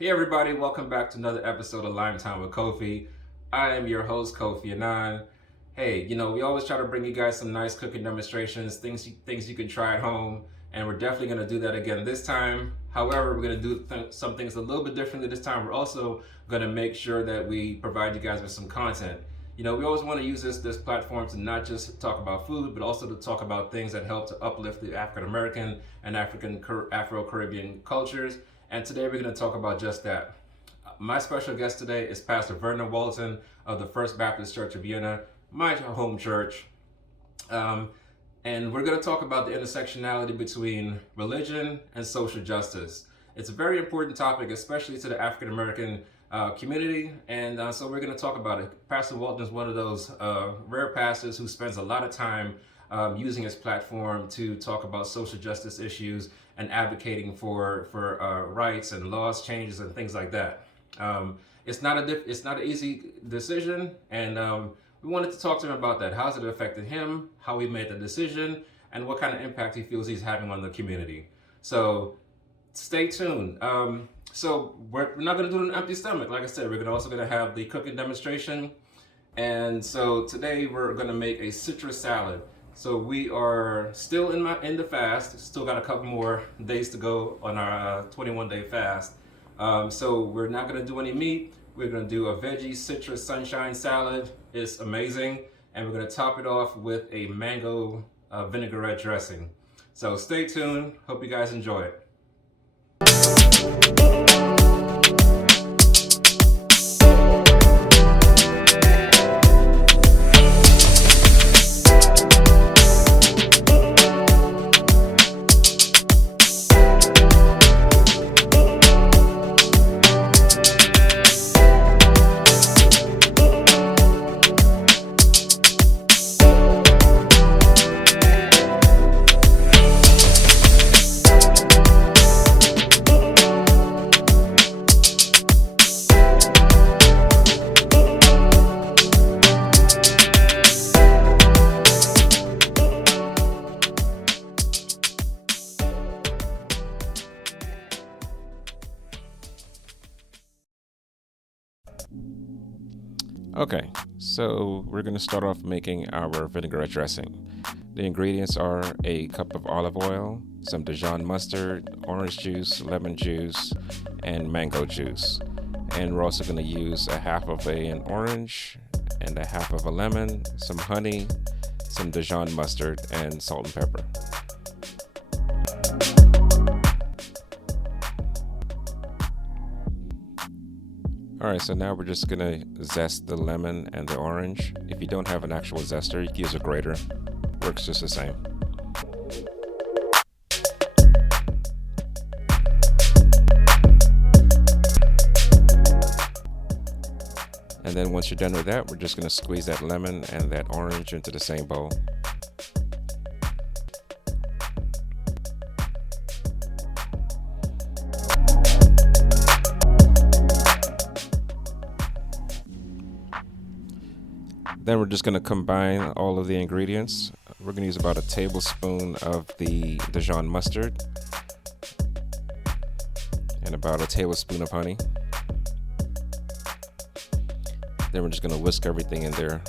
Hey everybody, welcome back to another episode of Limetime with Kofi. I am your host, Kofi Annan. Hey, we always try to bring you guys some nice cooking demonstrations, things you can try at home, and we're definitely going to do that again this time. However, we're going to do some things a little bit differently this time. We're also going to make sure that we provide you guys with some content. We always want to use this platform to not just talk about food, but also to talk about things that help to uplift the African American and Afro-Caribbean cultures. And today we're going to talk about just that. My special guest today is Pastor Vernon Walton of the First Baptist Church of Vienna, my home church. And we're going to talk about the intersectionality between religion and social justice. It's a very important topic, especially to the African American community, and so we're going to talk about it. Pastor Walton is one of those rare pastors who spends a lot of time using his platform to talk about social justice issues and advocating for rights and laws changes and things like that. It's not an easy decision, and we wanted to talk to him about that. How's it affected him, how he made the decision, and what kind of impact he feels he's having on the community. So stay tuned. So we're not going to do it on an empty stomach. Like I said, we're also going to have the cooking demonstration. And so today we're going to make a citrus salad. So we are still in the fast. Still got a couple more days to go on our 21-day fast. So we're not going to do any meat. We're going to do a veggie citrus sunshine salad. It's amazing. And we're going to top it off with a mango vinaigrette dressing. So stay tuned. Hope you guys enjoy it. Okay, so we're going to start off making our vinaigrette dressing. The ingredients are a cup of olive oil, some Dijon mustard, orange juice, lemon juice, and mango juice. And we're also going to use a half of an orange and a half of a lemon, some honey, some Dijon mustard, and salt and pepper. Alright, so now we're just going to zest the lemon and the orange. If you don't have an actual zester, you can use a grater. Works just the same. And then once you're done with that, we're just going to squeeze that lemon and that orange into the same bowl. Then we're just going to combine all of the ingredients. We're going to use about a tablespoon of the Dijon mustard and about a tablespoon of honey. Then we're just going to whisk everything in there.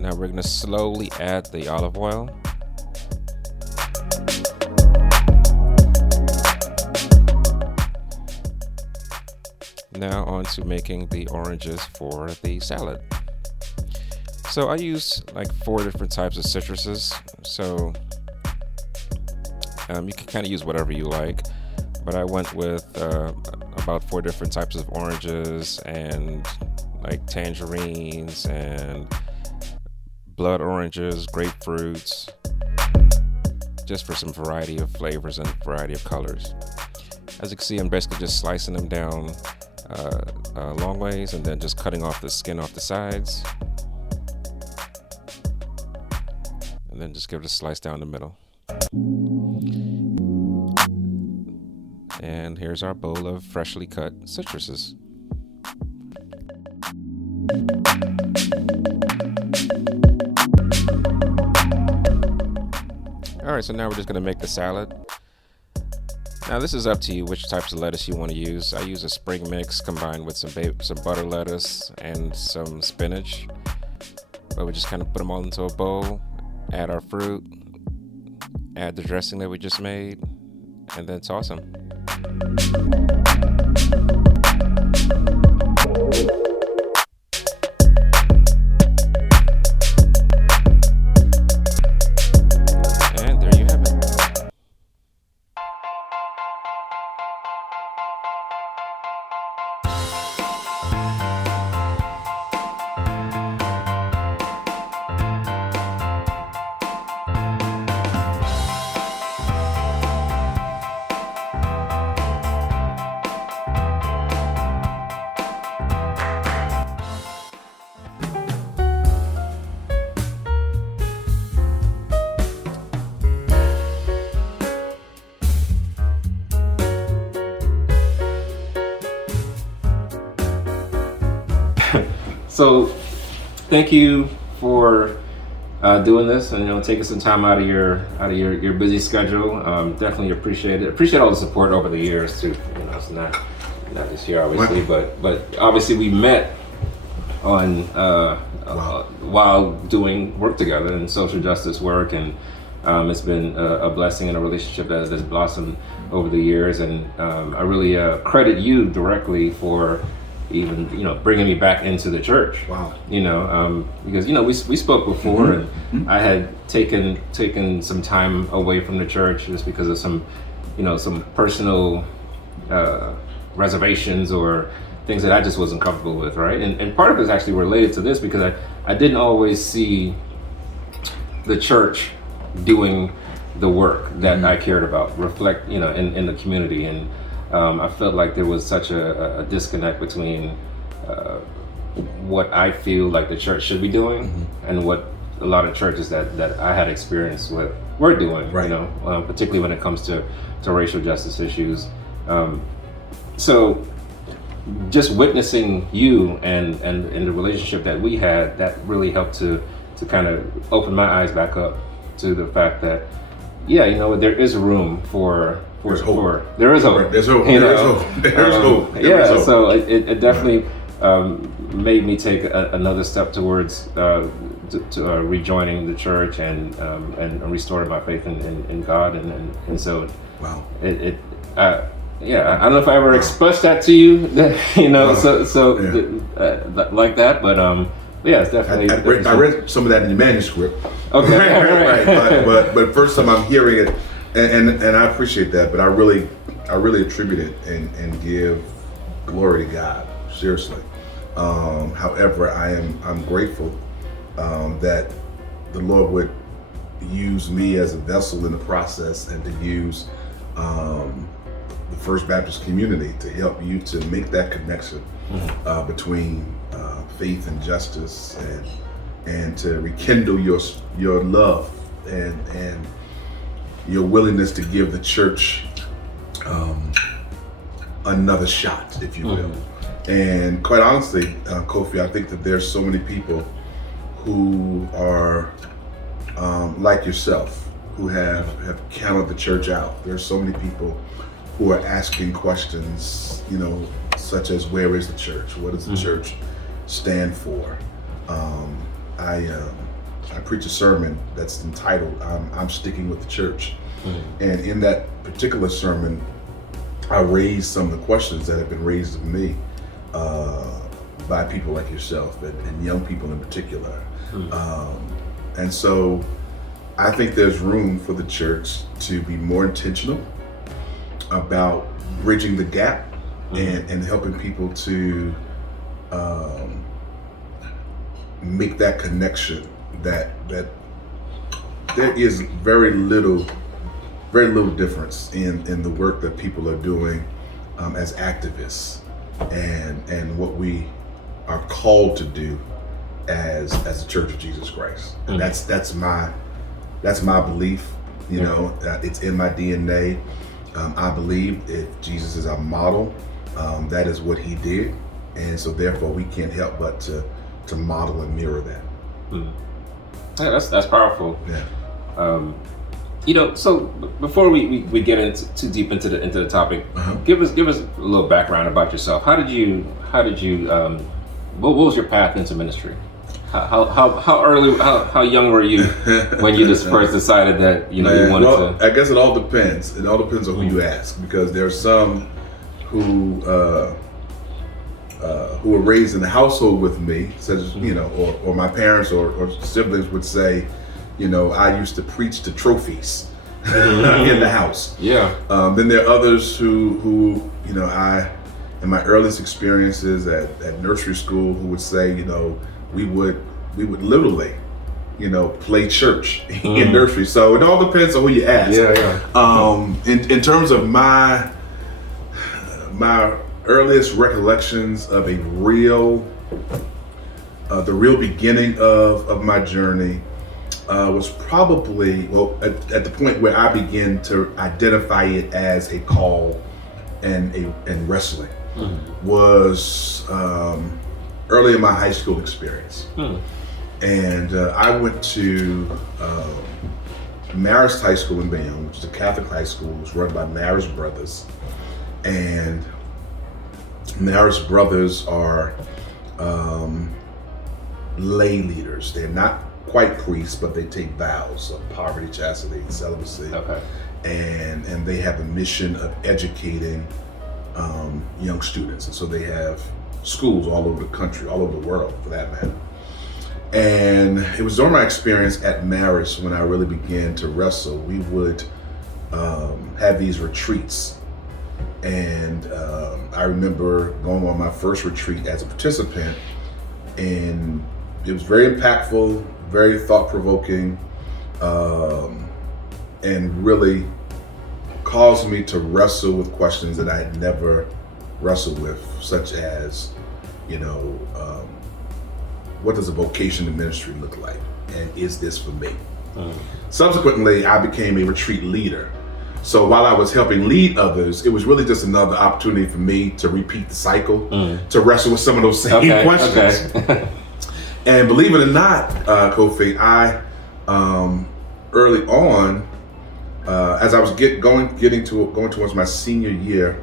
Now we're going to slowly add the olive oil. Now on to making the oranges for the salad. So I use like 4 different types of citruses. So you can kind of use whatever you like, but I went with about 4 different types of oranges and like tangerines and blood oranges, grapefruits, just for some variety of flavors and variety of colors. As you can see, I'm basically just slicing them down long ways and then just cutting off the skin off the sides. And then just give it a slice down the middle. And here's our bowl of freshly cut citruses. All right, so now we're just going to make the salad. Now this is up to you which types of lettuce you want to use. I use a spring mix combined with some butter lettuce and some spinach. But we just kind of put them all into a bowl, add our fruit, add the dressing that we just made, and then toss them. And there you have it. So thank you for doing this, and taking some time out of your busy schedule. Definitely appreciate it. Appreciate all the support over the years too. It's not this year obviously, but obviously we met on while doing work together and social justice work, and it's been a blessing and a relationship that has blossomed over the years. And I really credit you directly for even bringing me back into the church. Wow. Because we spoke before, and I had taken some time away from the church just because of some personal reservations or things that I just wasn't comfortable with, right? And part of it is actually related to this, because I didn't always see the church doing the work that I cared about reflect in the community. And I felt like there was such a disconnect between what I feel like the church should be doing and what a lot of churches that I had experience with were doing, right. Particularly when it comes to racial justice issues. So just witnessing you and the relationship that we had, that really helped to kind of open my eyes back up to the fact that, there is room for There's hope. There is hope. There's hope. There's hope. There's hope. So it definitely made me take another step towards rejoining the church and restoring my faith in God, and so wow. I don't know if I ever expressed that to you, like that, but yeah, it's definitely. I read some of that in your manuscript. Okay, right. But first time I'm hearing it. And I appreciate that, but I really attribute it and give glory to God, seriously. However, I'm grateful that the Lord would use me as a vessel in the process, and to use the First Baptist community to help you to make that connection between faith and justice, and to rekindle your love and your willingness to give the church another shot, if you will. And quite honestly, Kofi, I think that there's so many people who are like yourself, who have counted the church out. There's so many people who are asking questions, such as, where is the church? What does the church stand for? I preach a sermon that's entitled, I'm Sticking with the Church. And in that particular sermon, I raised some of the questions that have been raised of me by people like yourself, and young people in particular. And so I think there's room for the church to be more intentional about bridging the gap and helping people to make that connection, that there is very little difference in the work that people are doing as activists and what we are called to do as the Church of Jesus Christ. And that's my belief. It's in my DNA. I believe if Jesus is our model, that is what he did, and so therefore we can't help but to model and mirror that. Yeah, that's powerful. Yeah. So before we get into too deep into the topic, give us a little background about yourself. How did you what was your path into ministry? How young were you when you just first decided that you wanted to? I guess it all depends. It all depends on who you ask, because there's some who were raised in the household with me, such as or my parents or siblings would say, I used to preach to trophies in the house. Yeah. Then there are others who I, in my earliest experiences at nursery school, who would say, we would literally, play church in nursery. So it all depends on who you ask. In terms of my earliest recollections of the real beginning of my journey was probably, at the point where I began to identify it as a call and wrestling was early in my high school experience. And I went to Marist High School in Vienna, which is a Catholic high school. It was run by Marist Brothers. And Marist Brothers are lay leaders. They're not quite priests, but they take vows of poverty, chastity, and celibacy. Okay. And they have a mission of educating young students. And so they have schools all over the country, all over the world for that matter. And it was during my experience at Marist when I really began to wrestle. We would have these retreats. And I remember going on my first retreat as a participant, and it was very impactful, very thought-provoking, and really caused me to wrestle with questions that I had never wrestled with, such as, what does a vocation to ministry look like? And is this for me? Subsequently, I became a retreat leader. So while I was helping lead others, it was really just another opportunity for me to repeat the cycle, to wrestle with some of those same questions. Okay. And believe it or not, Kofi, I early on, as I was going towards my senior year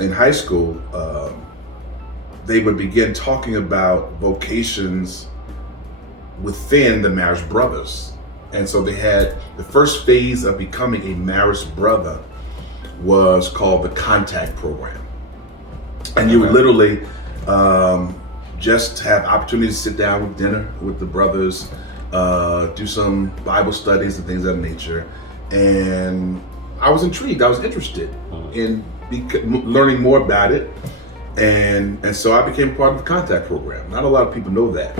in high school, they would begin talking about vocations within the Marist Brothers. And so they had the first phase of becoming a Marist Brother was called the Contact Program. And you would literally just have opportunities to sit down with dinner with the brothers, do some Bible studies and things of that nature. And I was intrigued, I was interested in learning more about it. And so I became part of the Contact Program. Not a lot of people know that.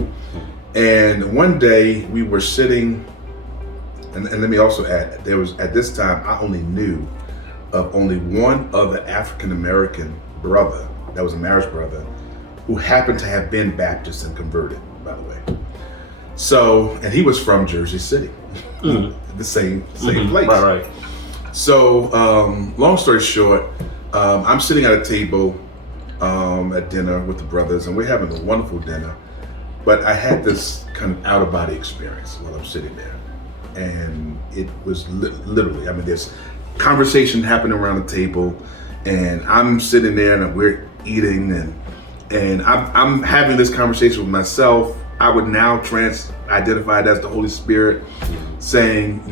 And one day we were sitting, and let me also add, there was, at this time, I only knew of only one other African-American brother, that was a Marist brother, who happened to have been Baptist and converted, by the way. So, and he was from Jersey City, the same place. Right. So, long story short, I'm sitting at a table at dinner with the brothers, and we're having a wonderful dinner. But I had this kind of out-of-body experience while I'm sitting there. And it was literally, there's conversation happening around the table, and I'm sitting there and we're eating, and I'm having this conversation with myself. I would now identify it as the Holy Spirit saying,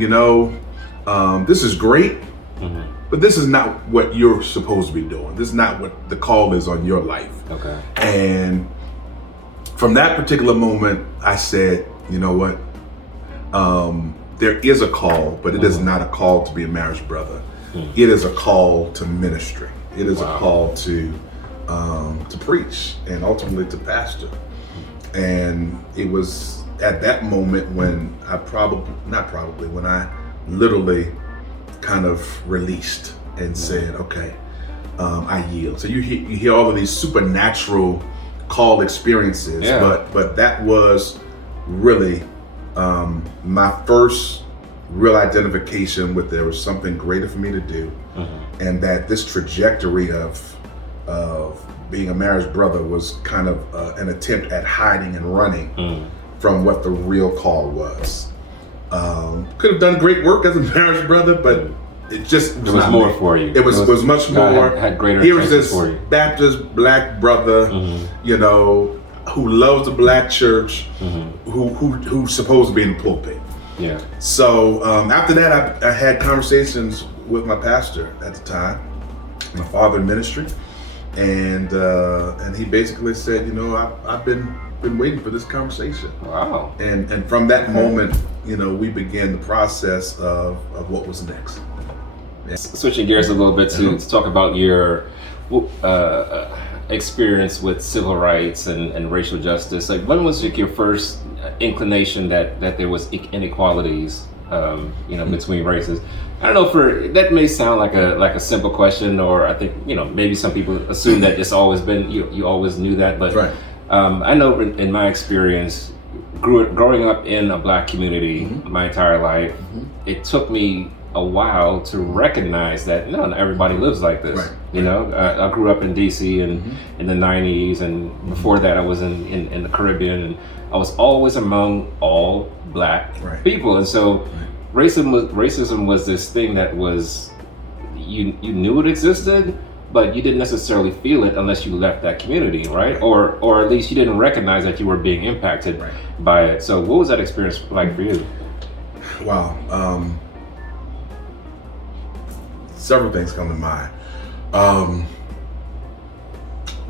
this is great, but this is not what you're supposed to be doing. This is not what the call is on your life. Okay. And from that particular moment, I said, you know what? There is a call, but it is not a call to be a Marist brother. It is a call to ministry. It is a call to preach and ultimately to pastor. And it was at that moment when when I literally kind of released and said, okay, I yield. So you hear all of these supernatural call experiences, but that was really my first real identification with there was something greater for me to do, and that this trajectory of being a Marist brother was kind of an attempt at hiding and running from what the real call was. Could have done great work as a marriage brother, but it just was not more me. for you. It was much more. Had greater Here was intentions this for you. Baptist black brother, you know, who loves the black church, who's supposed to be in the pulpit. Yeah. So after that, I had conversations with my pastor at the time, my father in ministry, and he basically said, you know, I've been waiting for this conversation. Wow. And from that moment, you know, we began the process of what was next. Yeah. Switching gears a little bit to talk about your experience with civil rights and racial justice. Like, when was your first inclination that there was inequalities, you know, between races? I don't know, that may sound like a simple question, or I think, you know, maybe some people assume that it's always been, you always knew that, but Right. I know in my experience, growing up in a black community my entire life, it took me a while to recognize that not everybody lives like this. Right. You know, I grew up in DC in the 90s, and before that I was in the Caribbean, and I was always among all black people, and so racism was this thing that was, you knew it existed, but you didn't necessarily feel it unless you left that community, right? Or at least you didn't recognize that you were being impacted by it. So what was that experience like for you? Wow. Several things come to mind.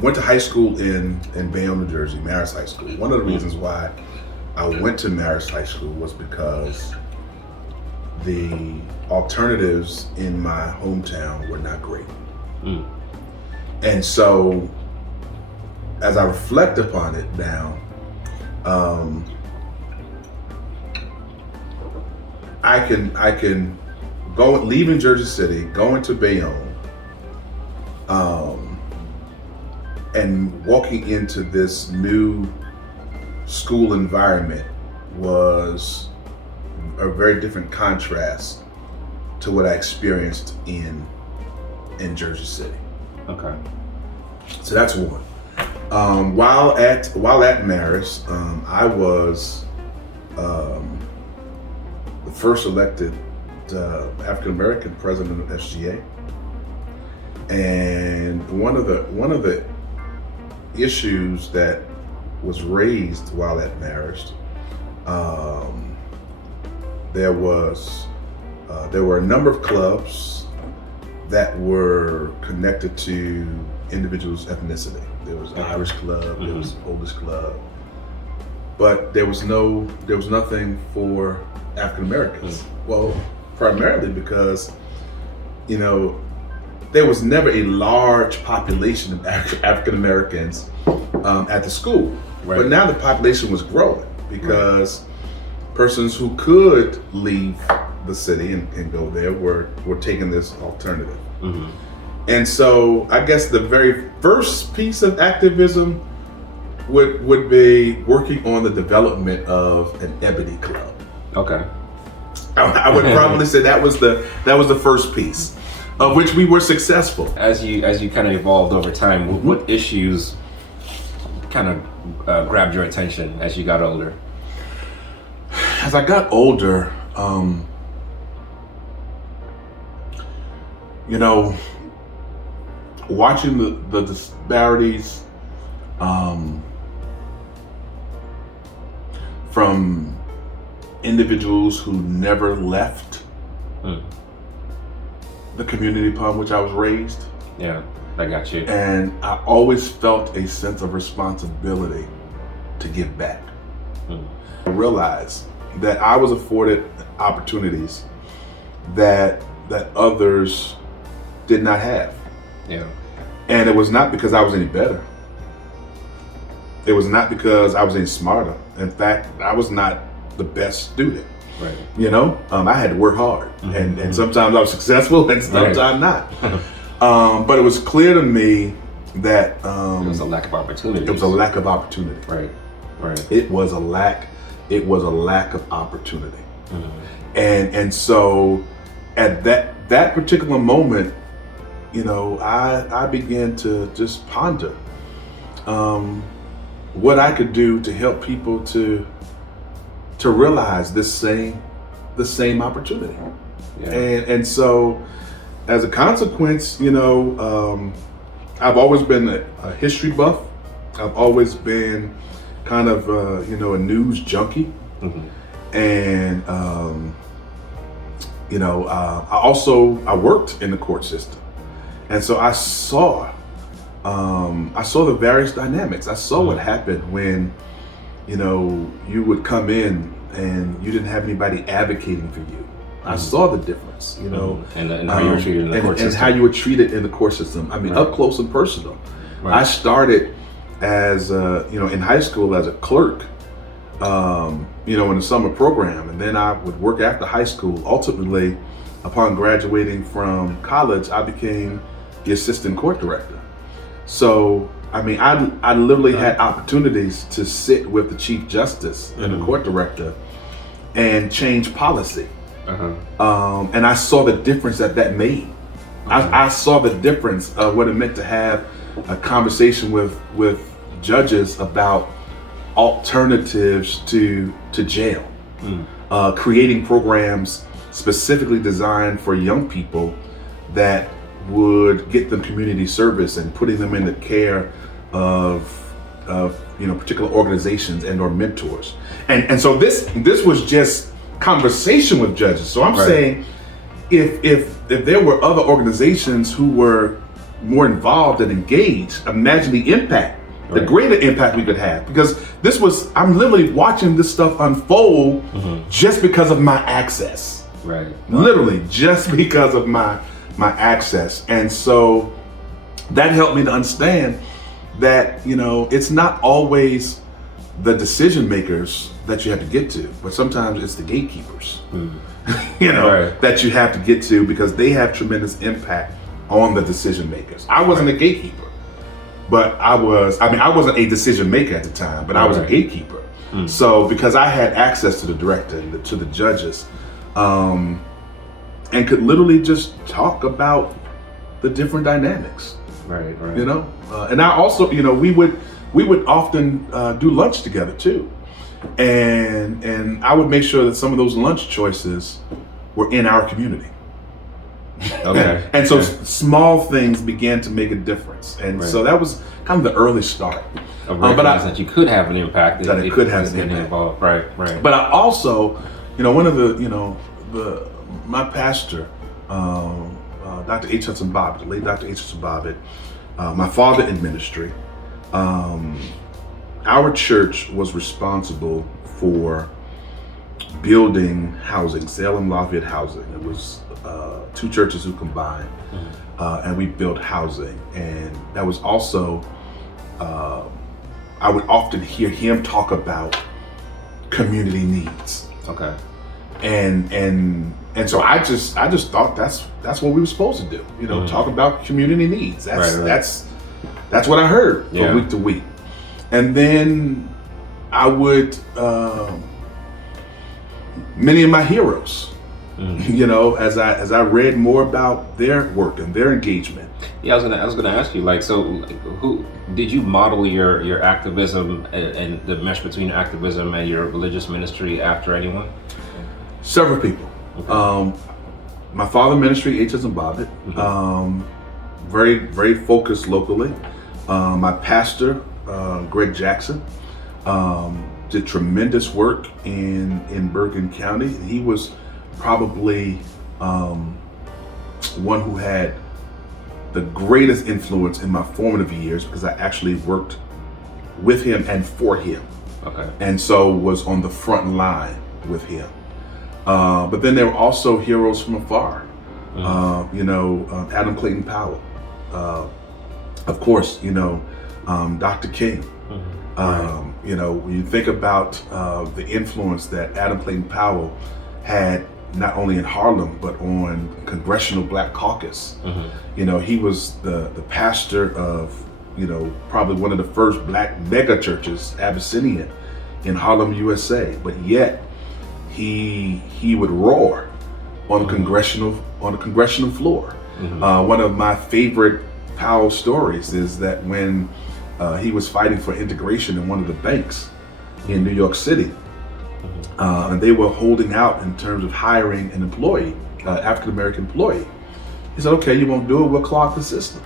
Went to high school in Bayonne, New Jersey, Marist High School. One of the reasons why I went to Marist High School was because the alternatives in my hometown were not great. And so, as I reflect upon it now, I can go, leaving Jersey City, going to Bayonne, and walking into this new school environment was a very different contrast to what I experienced in Jersey City. Okay. So that's one. While at Marist, I was the first elected African American president of SGA, and one of the issues that was raised while at Marist, there were a number of clubs that were connected to individuals' ethnicity. There was an Irish club, there was an Polish club, but there was nothing for African Americans. Well, primarily because, you know, there was never a large population of African Americans at the school. But now the population was growing because persons who could leave the city and go there were taking this alternative. And so I guess the very first piece of activism would be working on the development of an ebony club. Okay. I would probably say that was the first piece, of which we were successful. As you kind of evolved over time, what issues kind of grabbed your attention as you got older? As I got older, you know, watching the disparities from individuals who never left the community upon which I was raised. Yeah, I got you. And I always felt a sense of responsibility to give back. I realized that I was afforded opportunities that others did not have. Yeah. And it was not because I was any better. It was not because I was any smarter. In fact, I was not the best student. Right. You know, I had to work hard, and sometimes I was successful, and sometimes not. But it was clear to me that it was a lack of opportunity. It was a lack of opportunity. Right. It was a lack of opportunity. And so at that particular moment, you know, I began to just ponder what I could do to help people to realize this same the same opportunity. Yeah. And so as a consequence, I've always been a history buff. I've always been kind of, a news junkie. And, I worked in the court system. And so I saw the various dynamics. I saw what happened when, you would come in and you didn't have anybody advocating for you. I saw the difference, and how you were treated in the court system. And how you were treated in the court system. I mean, up close and personal. Right. I started as, in high school as a clerk, in the summer program. And then I would work after high school. Ultimately, upon graduating from college, I became the assistant court director. So, I mean, I literally had opportunities to sit with the chief justice and the court director and change policy. And I saw the difference that made. I saw the difference of what it meant to have a conversation with judges about alternatives to jail, creating programs specifically designed for young people that would get them community service and putting them in the care of particular organizations and or mentors. And so this was just conversation with judges. So I'm saying if there were other organizations who were more involved and engaged, imagine the impact, the greater impact we could have. Because I'm literally watching this stuff unfold just because of my access. Right. Literally just because of my access. And so that helped me to understand that, it's not always the decision makers that you have to get to, but sometimes it's the gatekeepers, that you have to get to because they have tremendous impact on the decision makers. I wasn't a gatekeeper, but I wasn't a decision maker at the time, but I was a gatekeeper. So because I had access to the director and to the judges, and could literally just talk about the different dynamics. Right. And I also, we would often do lunch together too. And I would make sure that some of those lunch choices were in our community. Okay. And so small things began to make a difference. And so that was kind of the early start. But that you could have an impact. That it could have an impact. Involved. Right. But I also, one of the, my pastor, Dr. H. Hudson Bobbitt, the late Dr. H. Hudson Bobbitt, my father in ministry, our church was responsible for building housing, Salem Lafayette housing. It was two churches who combined, and we built housing. And that was also, I would often hear him talk about community needs. Okay. And so I just thought that's what we were supposed to do. Talk about community needs. That's what I heard from week to week. And then I would many of my heroes, as I read more about their work and their engagement. Yeah, I was gonna ask you, who did you model your activism and the mesh between activism and your religious ministry after anyone? Several people. Okay. My father ministry, H. Hudson Bobbitt, very, very focused locally. My pastor, Greg Jackson, did tremendous work in Bergen County. He was probably one who had the greatest influence in my formative years because I actually worked with him and for him. Okay. And so was on the front line with him. But then there were also heroes from afar. Adam Clayton Powell. Of course, Dr. King. When you think about the influence that Adam Clayton Powell had not only in Harlem, but on Congressional Black Caucus. He was the pastor of, probably one of the first Black mega churches, Abyssinian, in Harlem, USA. But yet, he would roar on the congressional floor. One of my favorite Powell stories is that when he was fighting for integration in one of the banks in New York City, And they were holding out in terms of hiring an employee, African-American employee. He said, okay, you won't do it, we'll clog the system.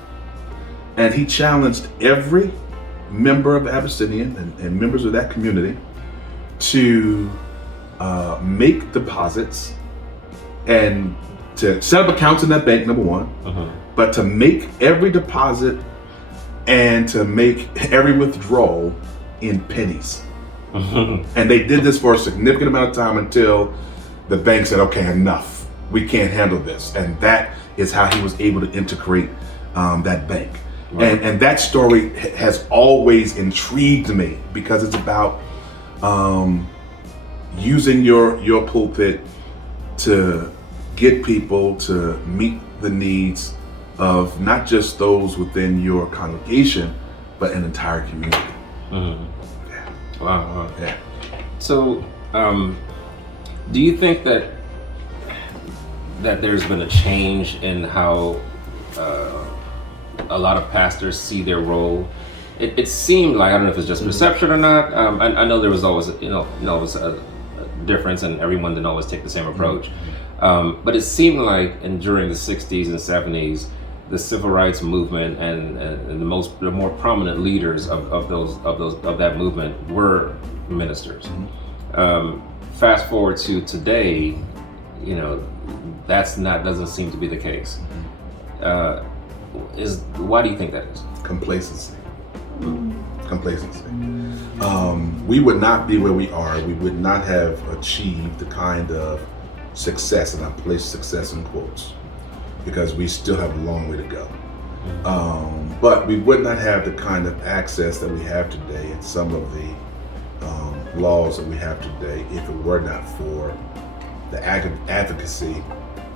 And he challenged every member of Abyssinian and members of that community to make deposits and to set up accounts in that bank, number one, but to make every deposit and to make every withdrawal in pennies. And they did this for a significant amount of time until the bank said, okay, enough, we can't handle this. And that is how he was able to integrate that bank. Right. And that story has always intrigued me because it's about using your pulpit to get people to meet the needs of not just those within your congregation, but an entire community. Yeah. Wow. Yeah. So, do you think that there's been a change in how a lot of pastors see their role? It seemed like, I don't know if it's just perception or not. I know there was always, always a difference, and everyone didn't always take the same approach. But it seemed like, during the '60s and '70s, the civil rights movement and the more prominent leaders of that movement were ministers. Fast forward to today, doesn't seem to be the case. Why do you think that is? Complacency. Complacency. We would not be where we are. We would not have achieved the kind of success, and I place success in quotes, because we still have a long way to go. But we would not have the kind of access that we have today and some of the laws that we have today if it were not for the advocacy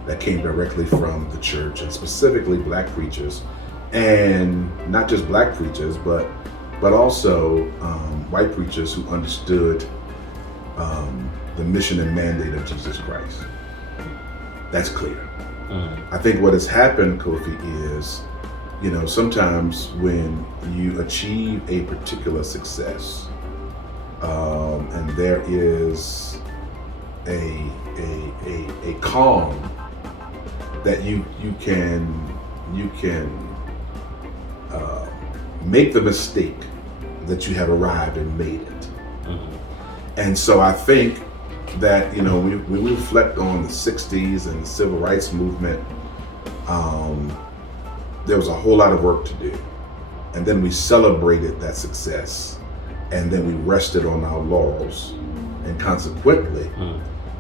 that came directly from the church, and specifically Black preachers, and not just Black preachers, but also white preachers who understood the mission and mandate of Jesus Christ. That's clear. I think what has happened, Kofi, is, sometimes when you achieve a particular success, and there is a calm that you can make the mistake that you have arrived and made it. And so I think that, when we reflect on the '60s and the civil rights movement, there was a whole lot of work to do. And then we celebrated that success, and then we rested on our laurels. And consequently,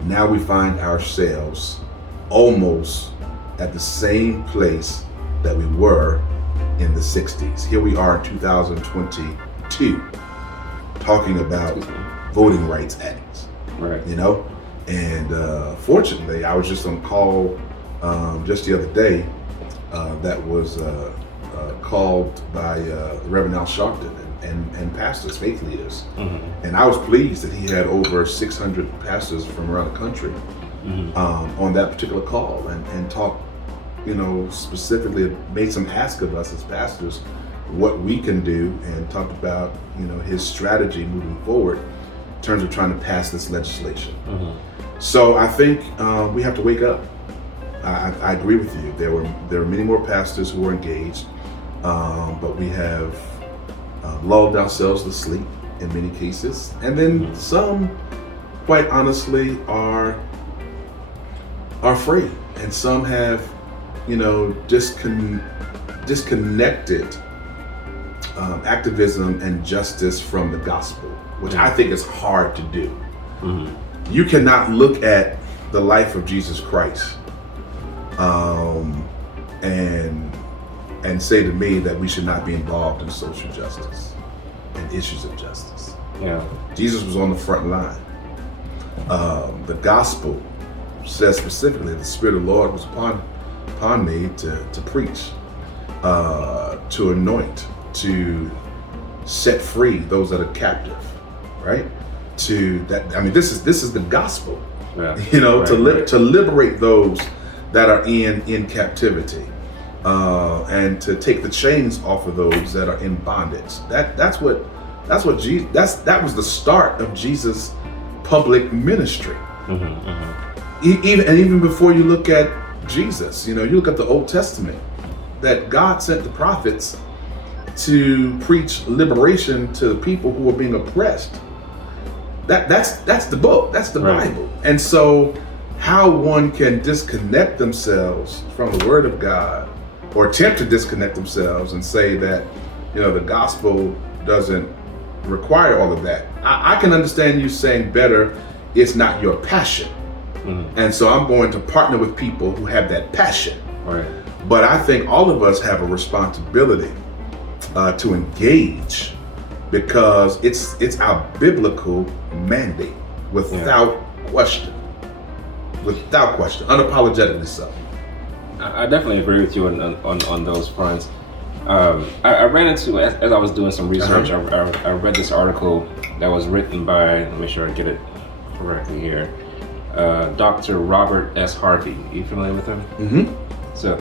now we find ourselves almost at the same place that we were in the '60s. Here we are in 2022, talking about Voting Rights Act. Right. And fortunately, I was just on a call just the other day that was called by Reverend Dr and pastors, faith leaders. And I was pleased that he had over 600 pastors from around the country on that particular call, and talked, specifically made some ask of us as pastors what we can do, and talked about, his strategy moving forward in terms of trying to pass this legislation. So I think we have to wake up. I agree with you. There are many more pastors who are engaged, but we have lulled ourselves to sleep in many cases, and then some, quite honestly, are free, and some have, disconnected activism and justice from the gospel, which I think is hard to do. You cannot look at the life of Jesus Christ and say to me that we should not be involved in social justice and issues of justice. Yeah. Jesus was on the front line. The gospel says specifically, the Spirit of the Lord was upon me to preach, to anoint, to set free those that are captive, right? This is the gospel. Yeah. To liberate those that are in captivity, and to take the chains off of those that are in bondage. That was the start of Jesus' public ministry. Mm-hmm. Even before you look at Jesus, you look at the Old Testament, that God sent the prophets to preach liberation to the people who were being oppressed. That's the book, that's the Right. Bible. And so how one can disconnect themselves from the Word of God, or attempt to disconnect themselves and say that, the gospel doesn't require all of that. I can understand you saying better, it's not your passion. Mm-hmm. And so I'm going to partner with people who have that passion. Right. But I think all of us have a responsibility to engage, because it's our biblical mandate, without question, unapologetically so. I definitely agree with you on those fronts. I ran into, as I was doing some research, I read this article that was written by, let me make sure I get it correctly here, Dr. Robert S Harvey. Are you familiar with him? Mm-hmm. So,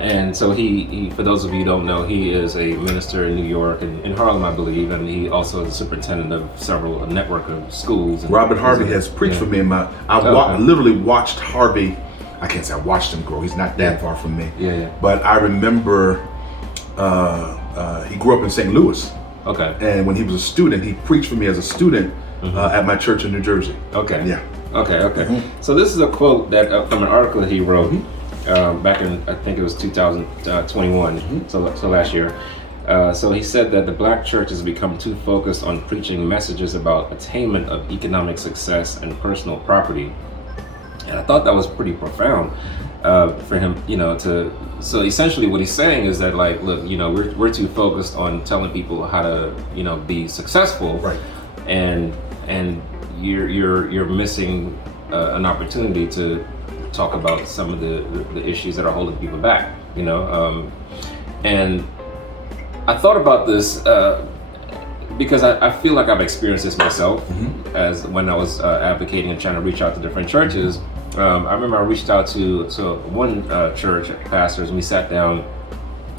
and so he, for those of you who don't know, he is a minister in New York and in Harlem, I believe, and he also is a superintendent of a network of schools. Robert Harvey has preached for me I literally watched Harvey. I can't say I watched him grow. He's not that far from me. Yeah. But I remember he grew up in St. Louis. Okay. And when he was a student, he preached for me as a student at my church in New Jersey. Okay. Yeah. Okay. Mm-hmm. So this is a quote that from an article that he wrote back in, I think it was 2021, so last year. So he said that the Black church has become too focused on preaching messages about attainment of economic success and personal property. And I thought that was pretty profound for him, so essentially what he's saying is that, like, look, we're too focused on telling people how to, be successful. Right. And you're missing an opportunity to talk about some of the issues that are holding people back, and I thought about this because I feel like I've experienced this myself as when I was advocating and trying to reach out to different churches. I remember I reached out to one church pastors, and we sat down,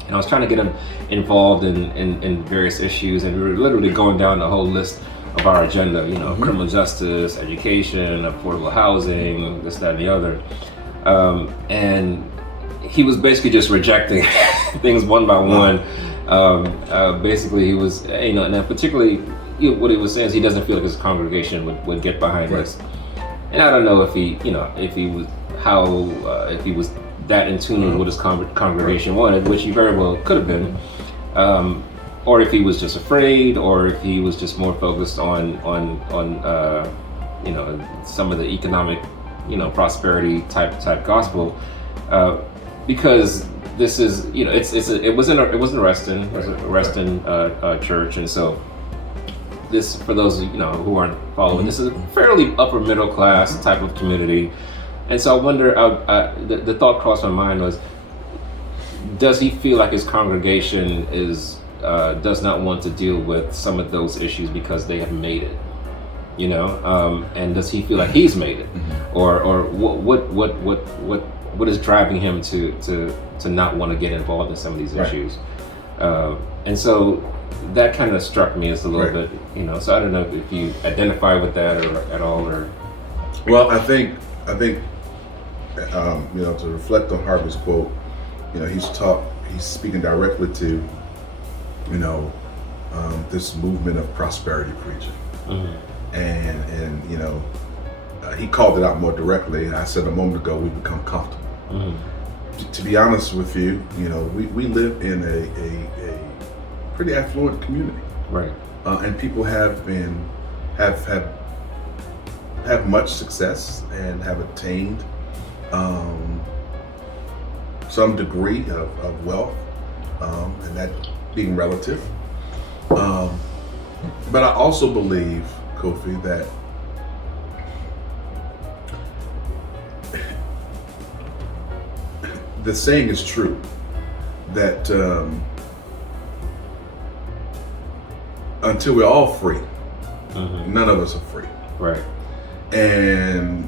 and I was trying to get them involved in various issues, and we were literally going down the whole list of our agenda, criminal justice, education, affordable housing, this, that, and the other. And he was basically just rejecting things one by one. Basically, he was, and then particularly what he was saying is he doesn't feel like his congregation would get behind this. And I don't know if he was that in tune with what his congregation wanted, which he very well could have been, or if he was just afraid, or if he was just more focused on some of the economic, prosperity type gospel, because this is, it was in Reston, church, and so this, for those who aren't following, this is a fairly upper middle class type of community, and so I wonder, the thought crossed my mind was, does he feel like his congregation does not want to deal with some of those issues because they have made it, and does he feel like he's made it, or what is driving him to not want to get involved in some of these issues, and so that kind of struck me as a little bit, so I don't know if you identify with that or at all, or. Well, I think to reflect on Harvey's quote, he's speaking directly to, this movement of prosperity preaching, and he called it out more directly. I said a moment ago, we become comfortable. To be honest with you, we live in a pretty affluent community, right? And people have much success and have attained some degree of wealth, and that being relative. But I also believe, Kofi, that the saying is true that until we're all free, none of us are free. Right. And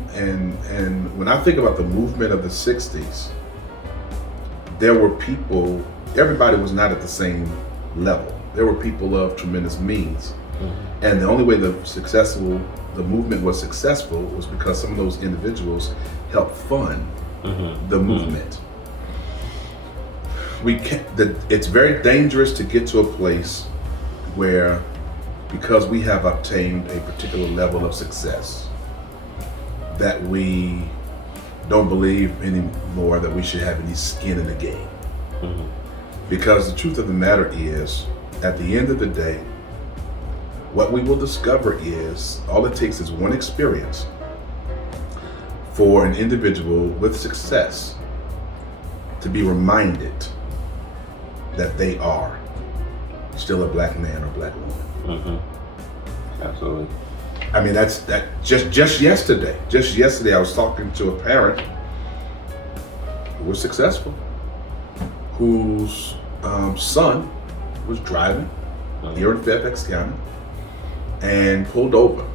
when I think about the movement of the 60s, there were people, everybody was not at the same level. There were people of tremendous means, And the only way the movement was successful was because some of those individuals helped fund the movement. It's very dangerous to get to a place where, because we have obtained a particular level of success, that we don't believe anymore that we should have any skin in the game. Because the truth of the matter is, at the end of the day, what we will discover is all it takes is one experience for an individual with success to be reminded that they are still a black man or black woman. Absolutely. I mean, just yesterday. Just yesterday, I was talking to a parent who was successful, whose son was driving here in Fairfax County and pulled over.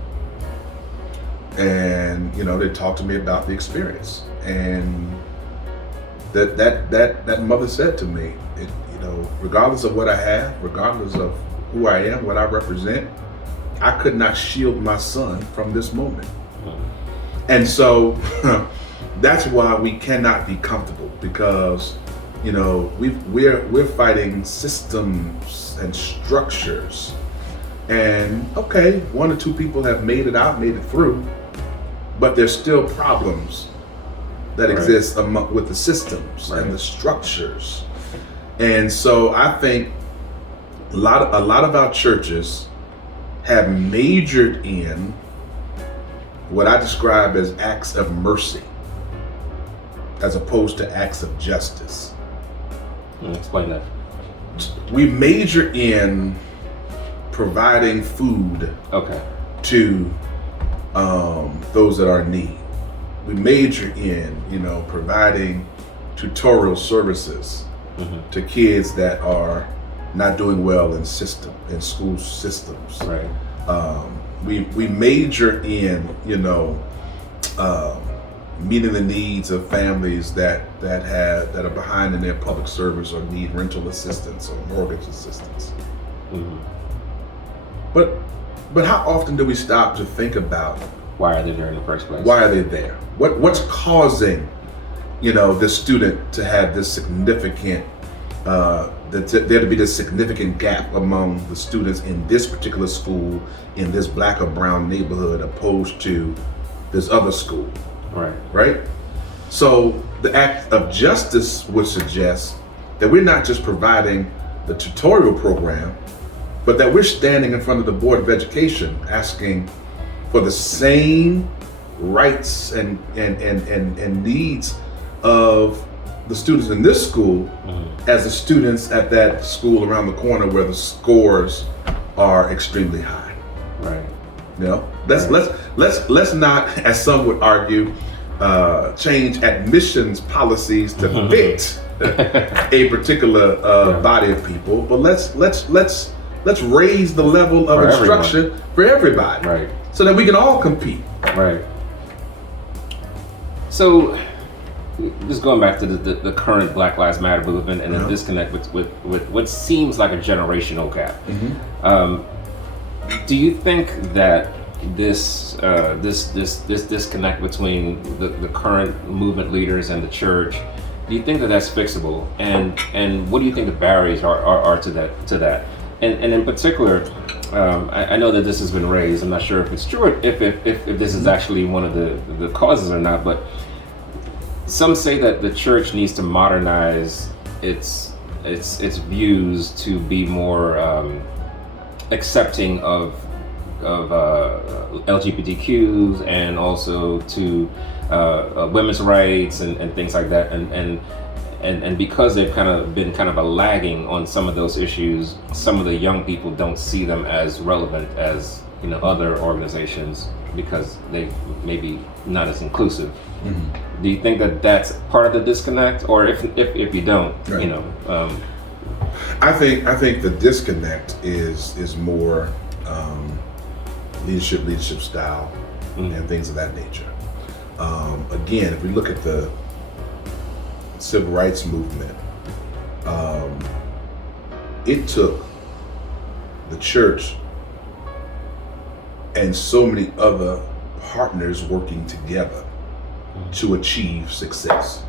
And they talked to me about the experience, and that mother said to me, regardless of what I have, regardless of who I am, what I represent, I could not shield my son from this moment. And so that's why we cannot be comfortable, because we're fighting systems and structures. And okay, one or two people have made it out, made it through, but there's still problems that exist with the systems and the structures. And so I think a lot of our churches have majored in what I describe as acts of mercy, as opposed to acts of justice. Explain that. We major in providing food to those that are in need. We major in, providing tutorial services to kids that are not doing well in school systems. Right. We major in, meeting the needs of families that are behind in their public service or need rental assistance or mortgage assistance. But how often do we stop to think about why are they there in the first place? Why are they there? What's causing, this student to have this significant, there to be this significant gap among the students in this particular school, in this black or brown neighborhood, opposed to this other school? Right? So the act of justice would suggest that we're not just providing the tutorial program, but that we're standing in front of the Board of Education asking for the same rights and needs of the students in this school as the students at that school around the corner where the scores are extremely high. Right. Let's not, as some would argue, change admissions policies to fit a particular body of people, but let's raise the level of instruction for everybody, so that we can all compete. Right. So, just going back to the current Black Lives Matter movement and the disconnect with what seems like a generational gap. Do you think that this disconnect between the current movement leaders and the church, do you think that that's fixable? And what do you think the barriers are to that? And in particular, I know that this has been raised. I'm not sure if it's true, if this is actually one of the causes or not, but some say that the church needs to modernize its views to be more accepting of LGBTQs and also to women's rights and things like that, and because they've been a lagging on some of those issues, some of the young people don't see them as relevant as other organizations because they maybe not as inclusive. Do you think that that's part of the disconnect, or if you don't, I think the disconnect is more leadership style and things of that nature. Again, if we look at the civil rights movement, it took the church and so many other partners working together to achieve success.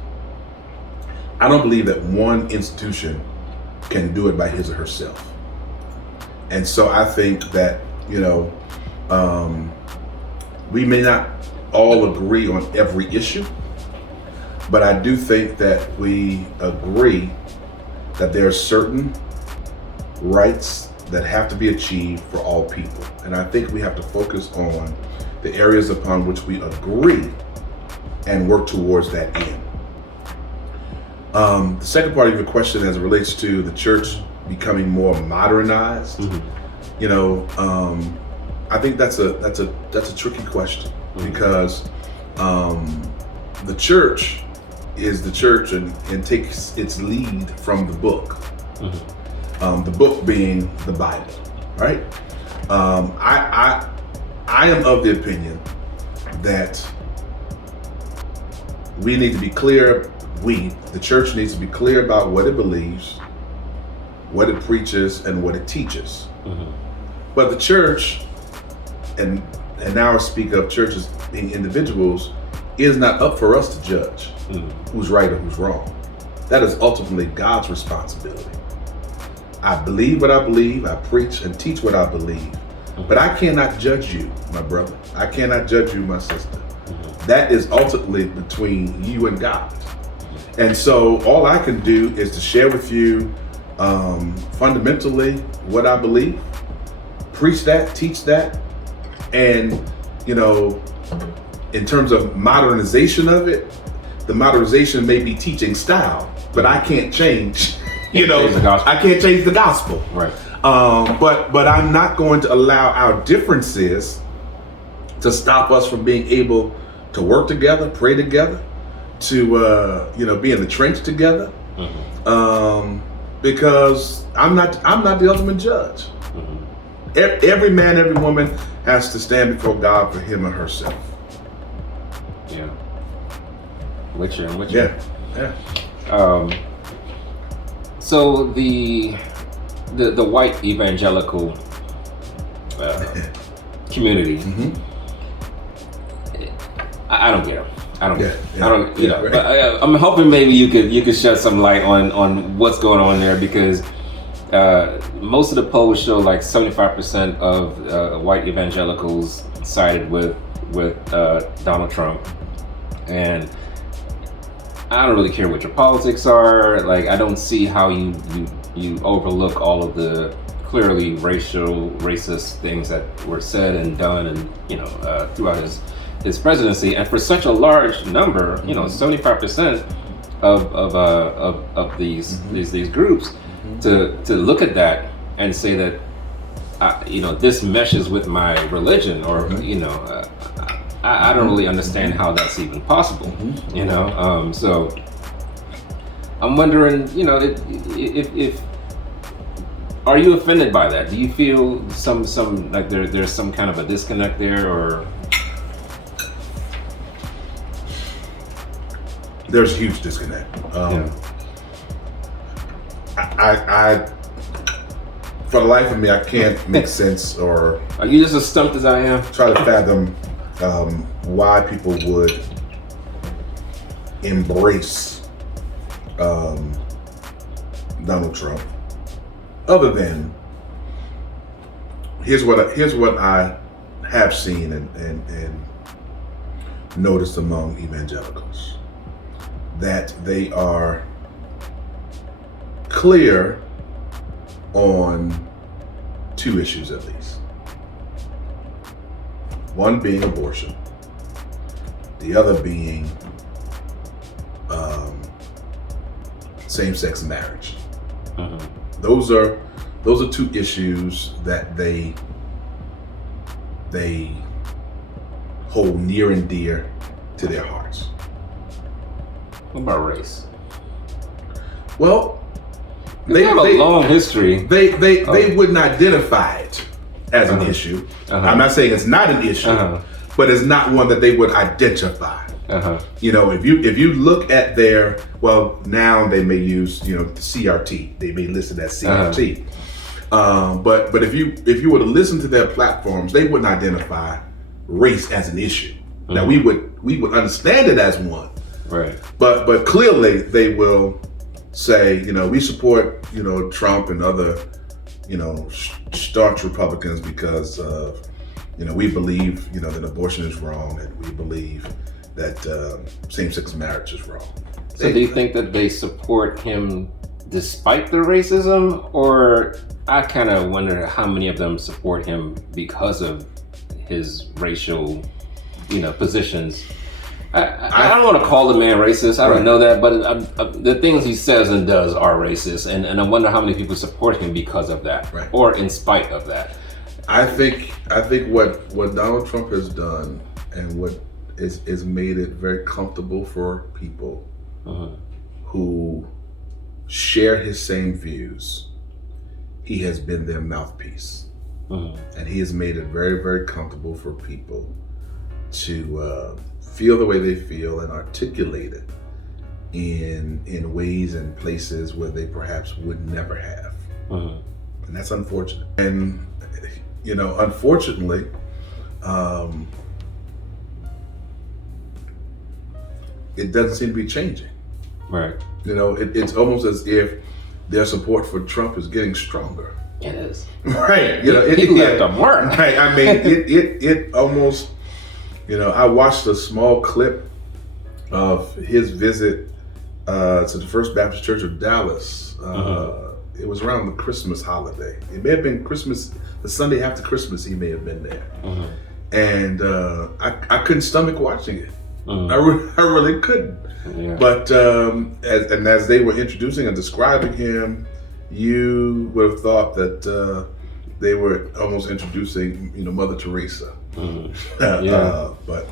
I don't believe that one institution can do it by his or herself. And so I think that, we may not all agree on every issue, but I do think that we agree that there are certain rights that have to be achieved for all people. And I think we have to focus on the areas upon which we agree and work towards that end. The second part of your question, as it relates to the church becoming more modernized, I think that's a tricky question, because the church is the church and takes its lead from the book. The book being the Bible, right? I am of the opinion that we need to be clear. The church needs to be clear about what it believes, what it preaches, and what it teaches. But the church, and now I speak of churches being individuals, is not up for us to judge who's right or who's wrong. That is ultimately God's responsibility. I believe what I believe, I preach and teach what I believe, but I cannot judge you, my brother. I cannot judge you, my sister. That is ultimately between you and God. And so all I can do is to share with you fundamentally what I believe, preach that, teach that, and in terms of modernization of it, the modernization may be teaching style, but I can't change, I can't change the gospel. Right. But I'm not going to allow our differences to stop us from being able to work together, pray together, to be in the trench together, because I'm not the ultimate judge. Every man, every woman has to stand before God for him or herself. Yeah. Which Yeah. So the white evangelical community, I don't get them. I don't. Right. But I'm hoping maybe you could shed some light on what's going on there, because most of the polls show like 75% of white evangelicals sided with Donald Trump, and I don't really care what your politics are. Like, I don't see how you overlook all of the clearly racist things that were said and done, and throughout his presidency. And for such a large number, 75% of these groups, to look at that and say that this meshes with my religion, or I don't really understand how that's even possible. So I'm wondering, if are you offended by that? Do you feel some like there's some kind of a disconnect there, or? There's a huge disconnect. I for the life of me, I can't make sense, or are you just as stumped as I am? Try to fathom why people would embrace Donald Trump, other than here's what I have seen and noticed among evangelicals, that they are clear on two issues at least. One being abortion, the other being same-sex marriage. Those are two issues that they hold near and dear to their hearts. What about race? Well, they have a long history. They wouldn't identify it as an issue. I'm not saying it's not an issue, but it's not one that they would identify. If you look at now they may use the CRT. They may list it as CRT. But if you were to listen to their platforms, they wouldn't identify race as an issue. Mm-hmm. Now we would understand it as one, right? But clearly they will say, we support Trump and other staunch Republicans because we believe that abortion is wrong, and we believe that same-sex marriage is wrong. So do you think that they support him despite the racism, or I kind of wonder how many of them support him because of his racial, positions? I don't want to call the man racist. I don't know that, but the things he says and does are racist, and I wonder how many people support him because of that, right, or in spite of that. I think what Donald Trump has done and what is made it very comfortable for people who share his same views. He has been their mouthpiece, and he has made it very, very comfortable for people to feel the way they feel and articulate it in ways and places where they perhaps would never have. And that's unfortunate. And unfortunately, it doesn't seem to be changing. Right. It's almost as if their support for Trump is getting stronger. It is. Right. He left them work. Right. I mean, it almost, I watched a small clip of his visit to the First Baptist Church of Dallas. It was around the Christmas holiday. It may have been Christmas, the Sunday after Christmas, he may have been there. And I couldn't stomach watching it. I really couldn't. Yeah. But as they were introducing and describing him, you would have thought that they were almost introducing, Mother Teresa. But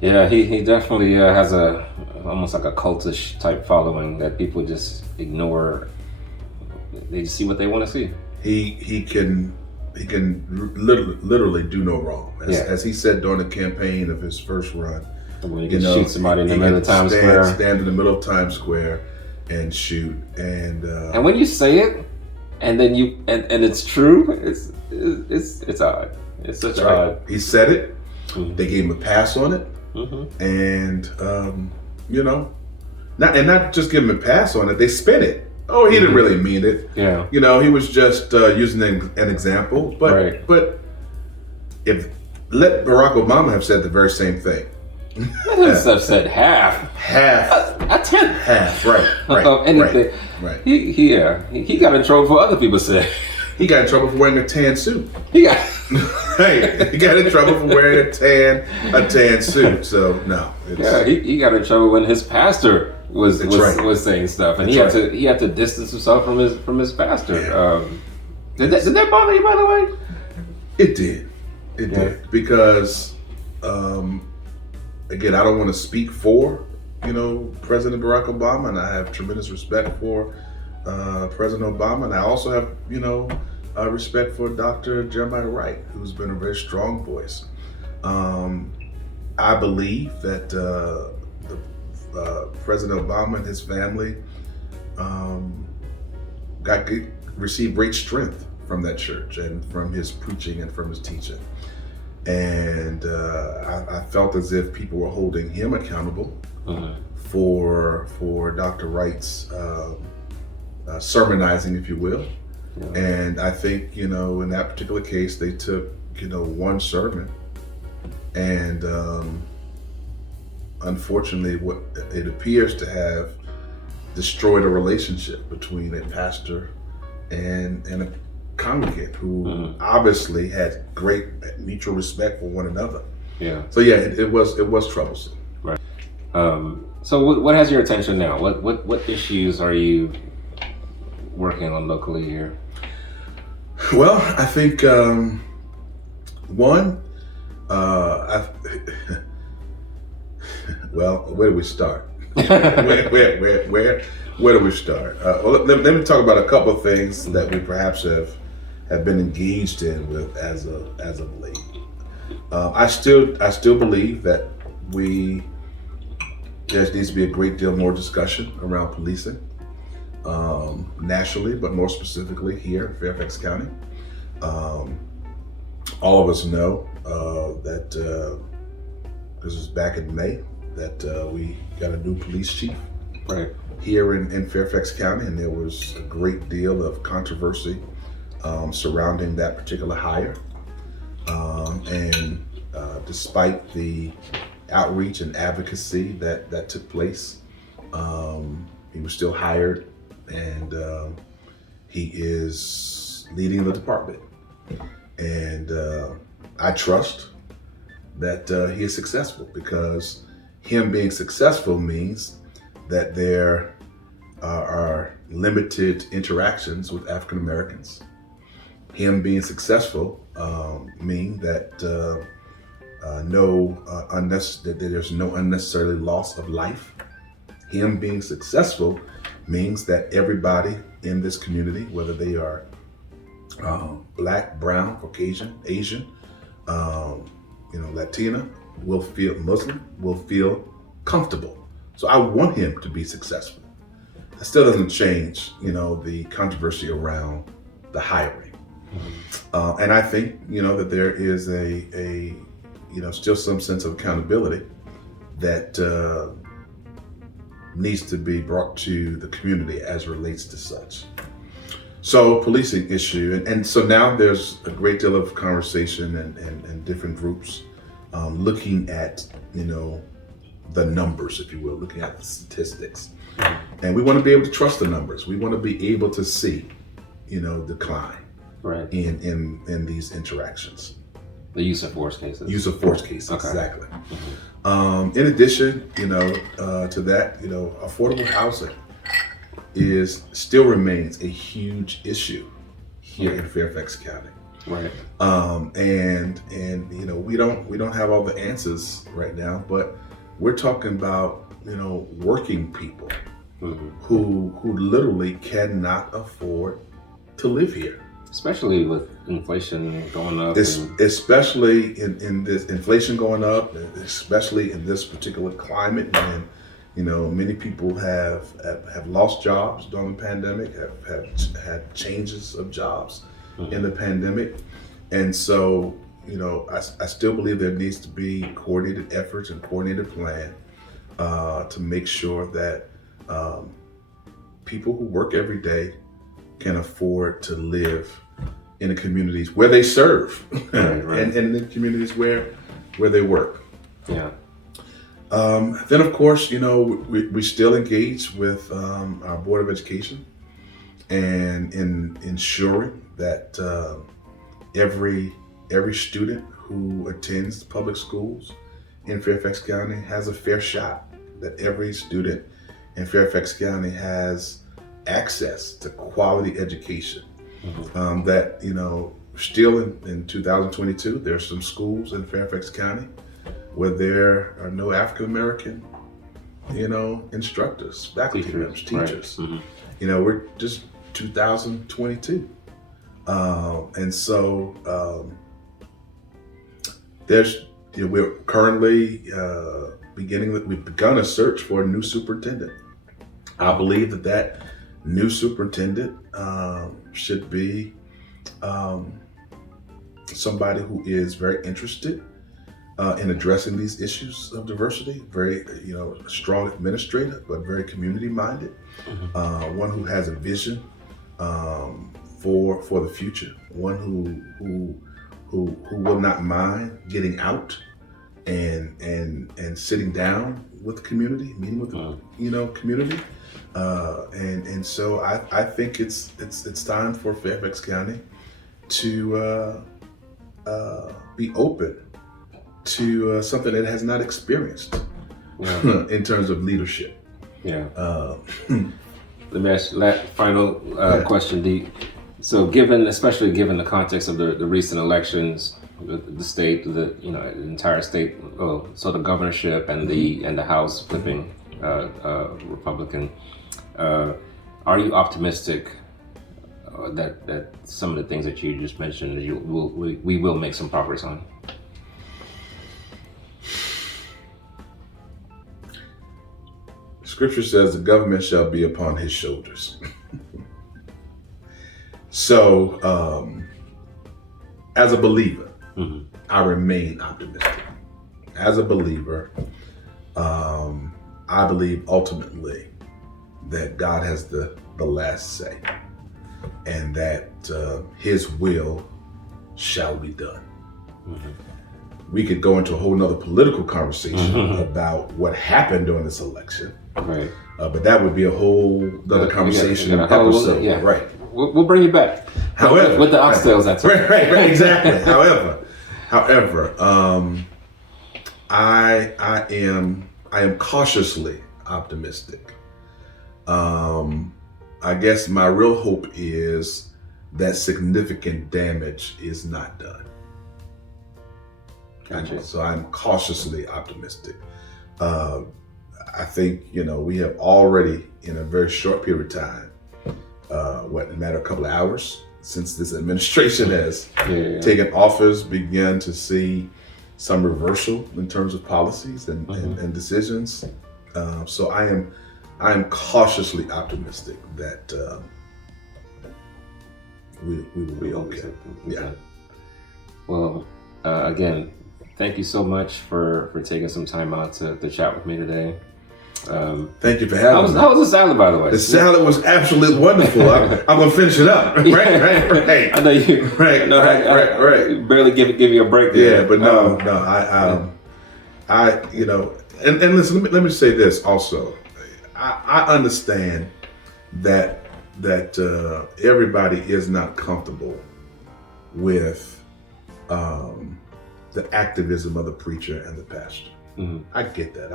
yeah, he definitely has almost like a cultish type following that people just ignore. They just see what they want to see. He can literally do no wrong. As he said during the campaign of his first run, when he can shoot somebody in the middle of Times Square. Stand in the middle of Times Square and shoot. And when you say it, and then and it's true, it's odd. It's such odd. He said it. They gave him a pass on it, and not just give him a pass on it. They spin it. Oh, he didn't really mean it. Yeah. He was just using an example. But if let Barack Obama have said the very same thing. Let him have said half. A tenth. Half. Right. Of anything. Right. He got in trouble for other people saying. He got in trouble for wearing a tan suit. He got in trouble for wearing a tan suit. So no. He got in trouble when his pastor was saying stuff, and he had to distance himself from his pastor. Yeah. Did that bother you, by the way? It did. It did because again, I don't want to speak for President Barack Obama, and I have tremendous respect for President Obama, and I also have respect for Dr. Jeremiah Wright, who's been a very strong voice. I believe that President Obama and his family received great strength from that church and from his preaching and from his teaching. And I felt as if people were holding him accountable for Dr. Wright's sermonizing, if you will. Yeah. And I think, in that particular case, they took, one sermon and unfortunately, what it appears to have destroyed a relationship between a pastor and a congregant who obviously had great mutual respect for one another. Yeah. So yeah, it was troublesome. Right. So what has your attention now? What issues are you working on locally here? Well, I think one. Well, where do we start? Where do we start? Well, let me talk about a couple of things that we perhaps have been engaged in with as of late. I still believe that there needs to be a great deal more discussion around policing. nationally, but more specifically here in Fairfax County. All of us know that this was back in May that we got a new police chief here in Fairfax County, and there was a great deal of controversy surrounding that particular hire. And despite the outreach and advocacy that took place, he was still hired, and he is leading the department. And I trust that he is successful, because him being successful means that there are limited interactions with African Americans. Him being successful mean that that there's no unnecessary loss of life. Him being successful means that everybody in this community, whether they are Black, brown, Caucasian, Asian, Latina, will feel Muslim, will feel comfortable. So I want him to be successful. It still doesn't change, the controversy around the hiring. And I think, that there is a still some sense of accountability that needs to be brought to the community as relates to such. So policing issue, and so now there's a great deal of conversation and different groups looking at, the numbers, if you will, looking at the statistics. And we want to be able to trust the numbers. We want to be able to see, decline in these interactions. The use of force cases. Use of force cases, okay. Exactly. In addition, to that, affordable housing still remains a huge issue here in Fairfax County. Right. And we don't have all the answers right now, but we're talking about, working people who literally cannot afford to live here. Especially with inflation going up. Especially in this inflation going up, especially in this particular climate, and many people have lost jobs during the pandemic, have had changes of jobs in the pandemic. And so, I still believe there needs to be coordinated efforts and coordinated plan to make sure that people who work every day can afford to live in the communities where they serve, right. and in the communities where they work. Yeah. Then of course, we still engage with our Board of Education, and in ensuring that every student who attends public schools in Fairfax County has a fair shot, that every student in Fairfax County has access to quality education. That, still in 2022, there's some schools in Fairfax County where there are no African American, instructors, faculty members, teachers. Right. We're just 2022. And so we're currently we've begun a search for a new superintendent. I believe that new superintendent should be somebody who is very interested in addressing these issues of diversity, very strong administrator, but very community minded, one who has a vision for the future, one who will not mind getting out and sitting down with the community, meeting with the community. And so I think it's time for Fairfax County to be open to something that it has not experienced in terms of leadership. Yeah. Let me ask that final question. So especially given the context of the recent elections, the state, the entire state, so the governorship and the House flipping Republican, are you optimistic that some of the things that you just mentioned we will make some progress on? Scripture says the government shall be upon his shoulders. So, as a believer, I remain optimistic. As a believer, I believe ultimately that God has the last say, and that his will shall be done. We could go into a whole nother political conversation about what happened during this election. Right. But that would be a whole other conversation episode. Yeah. Right. We'll bring you back. However, with the oxtails, that's right, exactly. However, I am cautiously optimistic. I guess my real hope is that significant damage is not done. Gotcha. So I'm cautiously optimistic. I think, we have already, in a very short period of time, in a matter of a couple of hours since this administration has taken office, began to see some reversal in terms of policies and decisions. So I am cautiously optimistic that we will be okay. Yeah. Well, again, thank you so much for taking some time out to chat with me today. Thank you for having me. How was the salad, by the way? The salad was absolutely wonderful. I'm gonna finish it up. Right. I know you. Right. Barely give you a break there. Yeah, but no. I and listen. Let me say this also. I understand that everybody is not comfortable with the activism of the preacher and the pastor. I get that.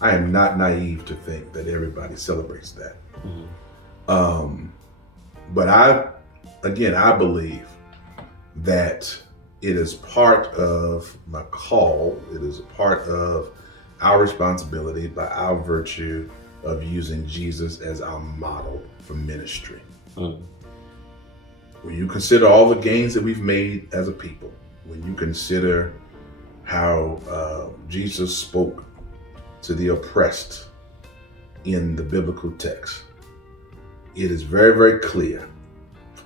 I am not naive to think that everybody celebrates that. But I believe that it is part of my call. It is a part of our responsibility by our virtue of using Jesus as our model for ministry. When you consider all the gains that we've made as a people, when you consider how Jesus spoke to the oppressed in the biblical text, it is very, very clear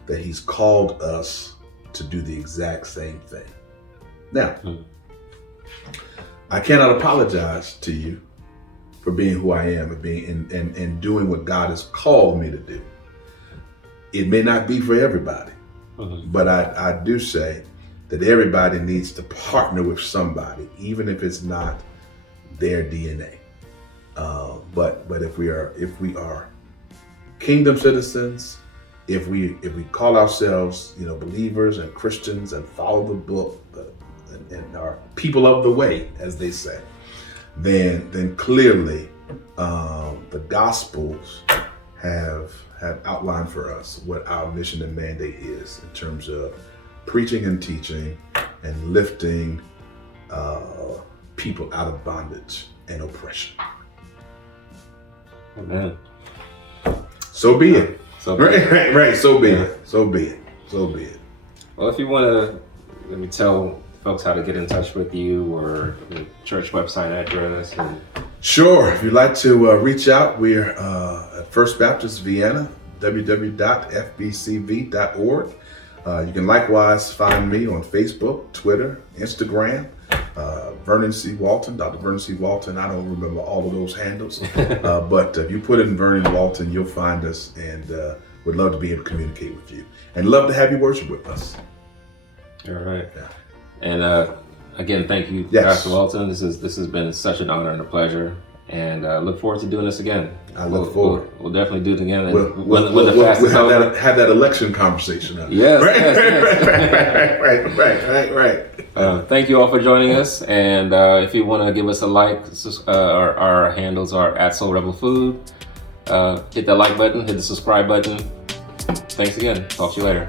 that he's called us to do the exact same thing. Now, I cannot apologize to you for being who I am and doing what God has called me to do. It may not be for everybody, but I do say that everybody needs to partner with somebody, even if it's not their DNA. But if we are kingdom citizens, if we call ourselves believers and Christians and follow the book and are people of the way, as they say, then clearly the Gospels have outlined for us what our mission and mandate is in terms of preaching and teaching and lifting people out of bondage and oppression. Amen. So be it. So be it. Right. So be it. So be it. Well, if you want to, let me tell folks how to get in touch with you or the church website address. Sure. If you'd like to reach out, we're at First Baptist Vienna, www.fbcv.org. You can likewise find me on Facebook, Twitter, Instagram, Vernon C. Walton, Dr. Vernon C. Walton. I don't remember all of those handles, but if you put in Vernon Walton, you'll find us, and would love to be able to communicate with you and love to have you worship with us. All right. Yeah. And again, thank you, yes. Dr. Walton. This has been such an honor and a pleasure. And look forward to doing this again. I look forward. We'll definitely do it again. When the fast is over. Have that election conversation. Yes. Right. Thank you all for joining us. And if you want to give us a like, our handles are @SoulRebelFood. Hit that like button, hit the subscribe button. Thanks again. Talk to you later.